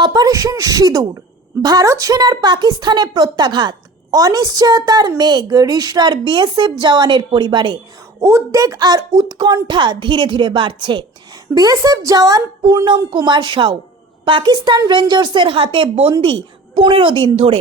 Operation সিঁদুর, ভারত সেনার পাকিস্তানে প্রত্যাঘাত, অনিশ্চয়তার মেঘ রিশরার বিএসএফ জওয়ানের পরিবারে, উদ্বেগ আর উৎকণ্ঠা ধীরে ধীরে বাড়ছে। বিএসএফ জওয়ান পূর্ণম কুমার সাউ পাকিস্তান রেঞ্জার্সের হাতে বন্দি 15 দিন ধরে।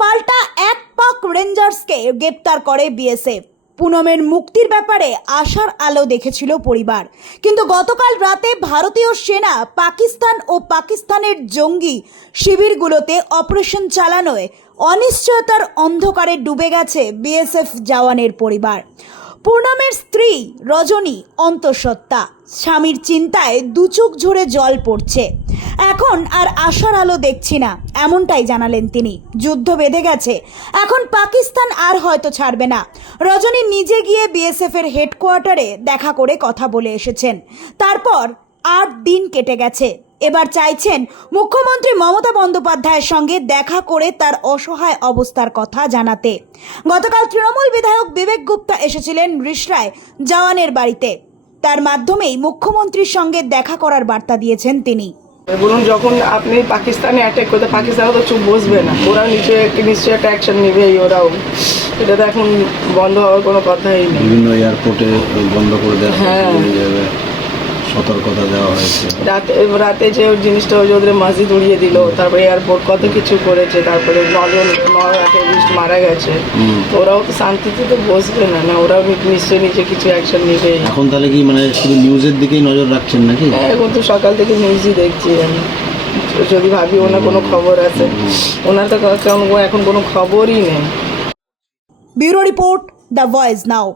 পাল্টা এক পাক রেঞ্জার্সকে গ্রেপ্তার করে বিএসএফ। পুনমের মুক্তির ব্যাপারে আশার আলো দেখেছিল পরিবার, কিন্তু গতকাল রাতে ভারতীয় সেনা পাকিস্তান ও পাকিস্তানের জঙ্গি শিবিরগুলোতে অপারেশন চালানোয় অনিশ্চয়তার অন্ধকারে ডুবে গেছে বিএসএফ জওয়ানের পরিবার। পূর্ণমের স্ত্রী রজনী অন্তঃসত্ত্বা, স্বামীর চিন্তায় দু চোখ ঝরে জল পড়ছে। এখন আর আশার আলো দেখছি না, এমনটাই জানালেন তিনি। যুদ্ধ বেঁধে গেছে, এখন পাকিস্তান আর হয়তো ছাড়বে না। রজনী নিজে গিয়ে বিএসএফ এর হেডকোয়ার্টারে দেখা করে কথা বলে এসেছেন। তারপর 8 দিন কেটে গেছে। এবার চাইছেন মুখ্যমন্ত্রী মমতা বন্দ্যোপাধ্যায়ের সঙ্গে দেখা করে তার অসহায় অবস্থার কথা জানাতে। গতকাল তৃণমূল বিধায়ক বিবেক গুপ্তা এসেছিলেন রিশরায় জওয়ানের বাড়িতে। তার মাধ্যমেই মুখ্যমন্ত্রীর সঙ্গে দেখা করার বার্তা দিয়েছেন তিনি। বলুন, যখন আপনি পাকিস্তানে অ্যাটাক করতে, পাকিস্তানও তো চুপ বসবে না, ওরা নিশ্চয়ই একটা অ্যাকশন নেবেই। ওরাও এটা তো এখন বন্ধ হওয়ার কোনো কথাই নেই। বিভিন্ন এয়ারপোর্টে বন্ধ করে দেওয়া হ্যাঁ, সতর্কতা দেওয়া হয়েছে। রাতে যে জিনিসটা ওই যে ওদের মসজিদ উড়িয়ে দিল, তারপরে এয়ারপোর্ট কত কিছু করেছে, তারপরে 9 টেররিস্ট মারা গেছে। তো ওরাও তো শান্তিতে তো বসবে না, ওরাও নিশ্চয়ই নিচে কিছু অ্যাকশন নেবে। এখন তাহলে কি মানে শুধু নিউজের দিকেই নজর রাখছেন নাকি? হ্যাঁ, এখন তো সকাল থেকে নিউজই দেখছি আমি। যদি ভাবি ওনার কোনো খবর আছে, ওনার তো এখন কোনো খবরই নেই। Bureau report, the voice now.